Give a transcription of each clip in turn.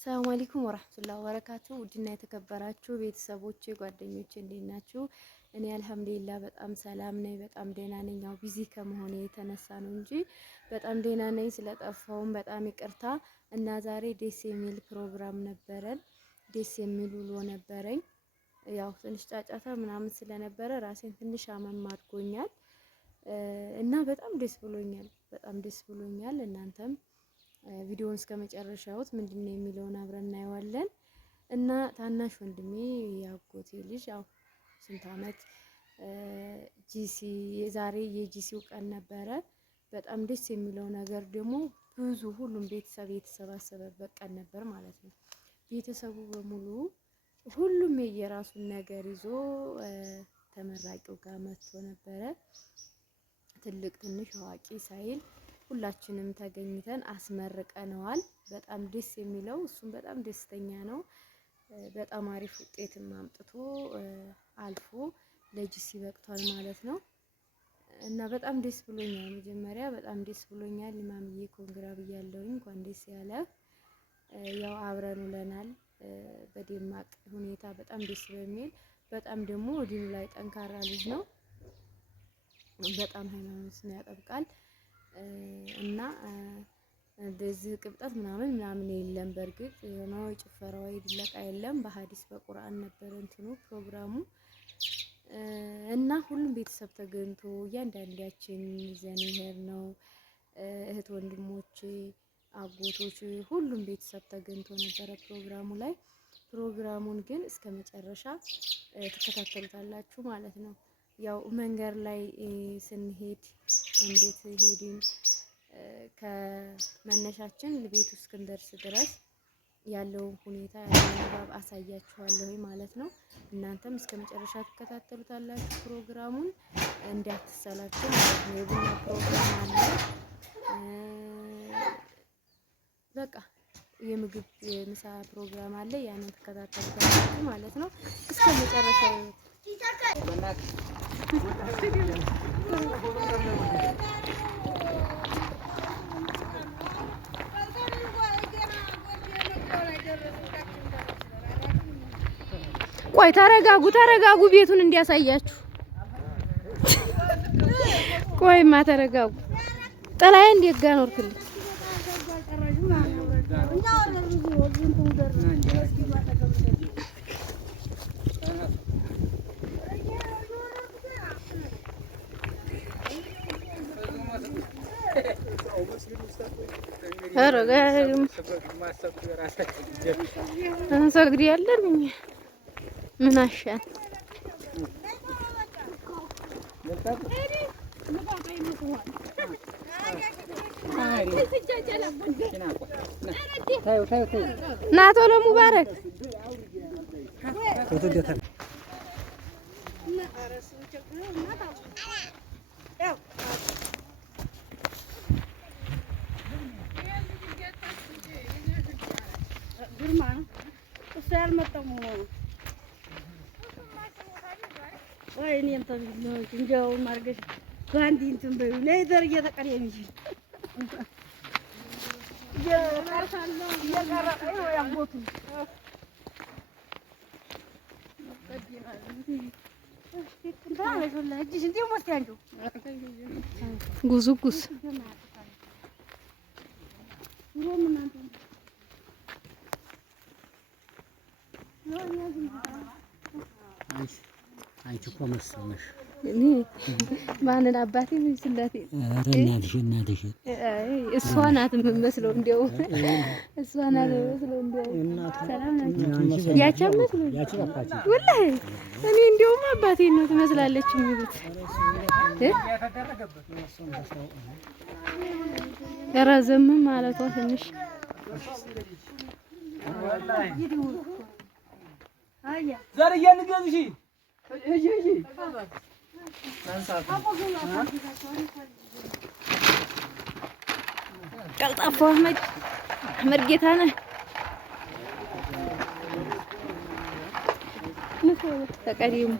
ሰላም አለይኩም ወራህመቱላሂ ወበረካቱ። ውድና የተከበራችሁ ቤተሰቦቼ ጓደኞቼ እንዴት ናችሁ? እኔ አልሐምዱሊላህ በጣም ሰላም ነኝ፣ በጣም ደህና ነኝ። ያው ቢዚ ከመሆኔ የተነሳ ነው እንጂ በጣም ደህና ነኝ። ስለጠፋውም በጣም ይቅርታ እና ዛሬ ደስ የሚል ፕሮግራም ነበረን። ደስ የሚል ውሎ ነበረኝ። ያው ትንሽ ጫጫታ ምናምን ስለነበረ ራሴን ትንሽ አመም አድርጎኛል እና በጣም ደስ ብሎኛል። በጣም ደስ ብሎኛል። እናንተም ቪዲዮውን እስከመጨረሻው ምንድነው የሚለውን አብረን እናየዋለን። እና ታናሽ ወንድሜ ያጎቴ ልጅ ያው ስንት አመት ጂሲ ዛሬ የጂሲው ቀን ነበረ። በጣም ደስ የሚለው ነገር ደግሞ ብዙ ሁሉም ቤተሰብ የተሰባሰበበት ቀን ነበር ማለት ነው። ቤተሰቡ በሙሉ ሁሉም የየራሱን ነገር ይዞ ተመራቂው ጋር መጥቶ ነበረ። ትልቅ ትንሽ አዋቂ ሳይል ሁላችንም ተገኝተን አስመርቀነዋል። በጣም ደስ የሚለው እሱም በጣም ደስተኛ ነው። በጣም አሪፍ ውጤትም አምጥቶ አልፎ ለጂሲ በቅቷል ማለት ነው። እና በጣም ደስ ብሎኛል። መጀመሪያ በጣም ደስ ብሎኛል። ኢማምዬ ኮንግራ ብያለሁኝ። እንኳን ደስ ያለ። ያው አብረን ውለናል በደማቅ ሁኔታ በጣም ደስ በሚል በጣም ደግሞ ዲኑ ላይ ጠንካራ ልጅ ነው። በጣም ሃይማኖትን ያጠብቃል እና እንደዚህ ቅብጠት ምናምን የለም። በርግጥ ነው ጭፈራው ይድለቃ የለም። በሐዲስ በቁርአን ነበር እንትኑ ፕሮግራሙ እና ሁሉም ቤተሰብ ተገኝቶ እያንዳንዳችን ይዘን ይሄር ነው። እህት ወንድሞቼ፣ አጎቶች ሁሉም ቤተሰብ ተገኝቶ ነበረ ፕሮግራሙ ላይ። ፕሮግራሙን ግን እስከመጨረሻ ትከታተሉታላችሁ ማለት ነው። ያው መንገድ ላይ ስንሄድ እንዴት ሄድን ከመነሻችን ቤት እስክንደርስ ድረስ ያለውን ሁኔታ ያለውን አሳያችኋለሁ ማለት ነው። እናንተም እስከመጨረሻ ትከታተሉታላችሁ ፕሮግራሙን እንዳትሰላችሁ ማለት ነው። የቡና ፕሮግራም አለ። በቃ የምግብ የምሳ ፕሮግራም አለ። ያንን ትከታተሉታላችሁ ማለት ነው እስከመጨረሻው። ቆይ ተረጋጉ ቤቱን እንዲያሳያችሁ። ቆይማ ተረጋጉ። ጥላዬ እንዴት ጋር ኖርክልኝ? ሰግድ ያለን ምን አሻን ናቶ ለሙባረክ ወይኔ እንትን ነው እንጀው ማርገሽ ባንዲ እንትን በይ ለይደር እየተቀረየኝ ጉዝጉዝ አንቺ እኮ መሰለሽ እኔ ማንን አባቴ ነው ስለቴ እናትሽ እሷ ናት የምመስለው። እንደው እሷ ናት የምመስለው። እንደው ሰላም ናት ያቺ መስሎ ወላሂ እኔ እንደውም አባቴ ነው ትመስላለች የሚሉት ረዘም ማለቷ ትንሽ ዘርዬ ንገዝሽ ቀልጣፋ አህመድ ጌታነህ ተቀዲሙ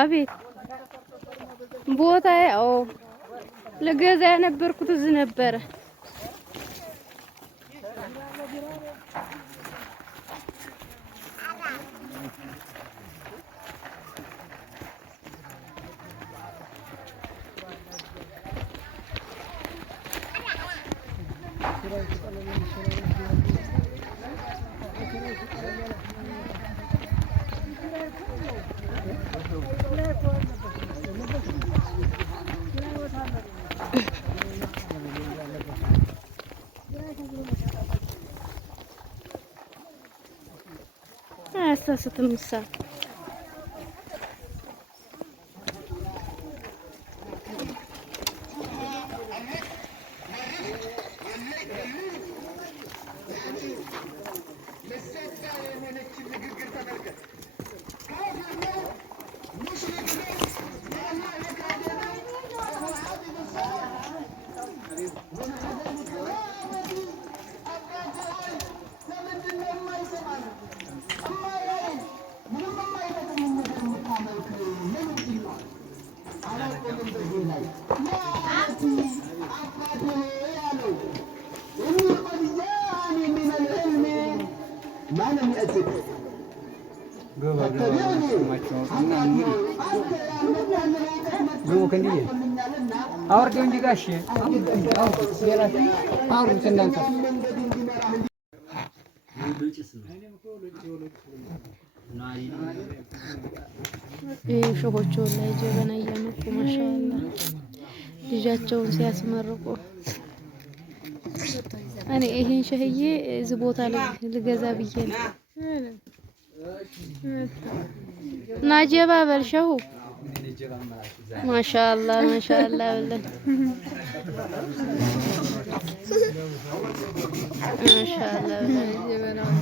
አቤት ቦታ ያው ለገዛ የነበርኩት እዚህ ነበረ። አያሳስትም እሷ አውርደው እንጂ ጋሼ አውርዱት እናንተ ሾሆቹ ላይ ጀበና እያመጡ ማሻአላ ልጃቸውን ሲያስመርቁ እኔ ይሄን ሸህዬ እዚህ ቦታ ልገዛ ብዬ ነው። ናጀባ በልሸሁ ማሻአላ ማሻአላ ብለን ማሻአላ ብለን ጀበናውን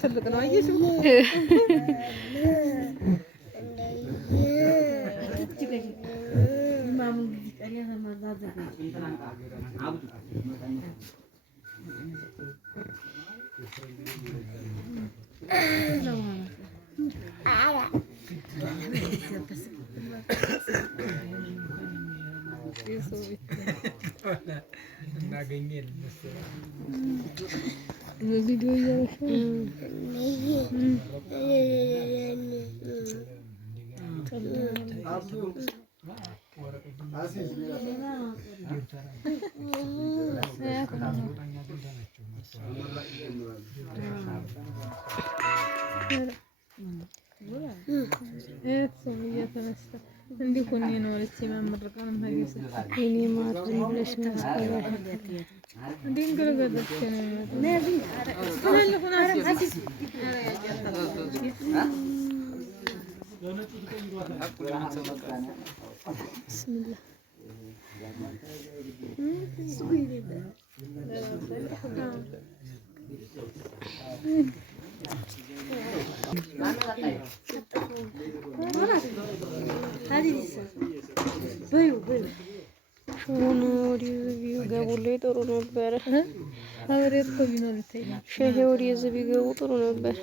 ትልቅ ነው አየሽ ቪዲዮ እንዲህ ኮኔ ነው ለች መምርቀን ማለት እኔ ማድረግ ብለሽ ነው እንዴ እንግለገለች ነው ነብይ ስለልኩና አሲስ ብስሚላህ ሾሆኑ ወደዚህ ቢገቡልኝ ጥሩ ነበር። አብሬት እኮ ቢኖር ይታያል። ሸሄ ወደዚህ ቢገቡ ጥሩ ነበር።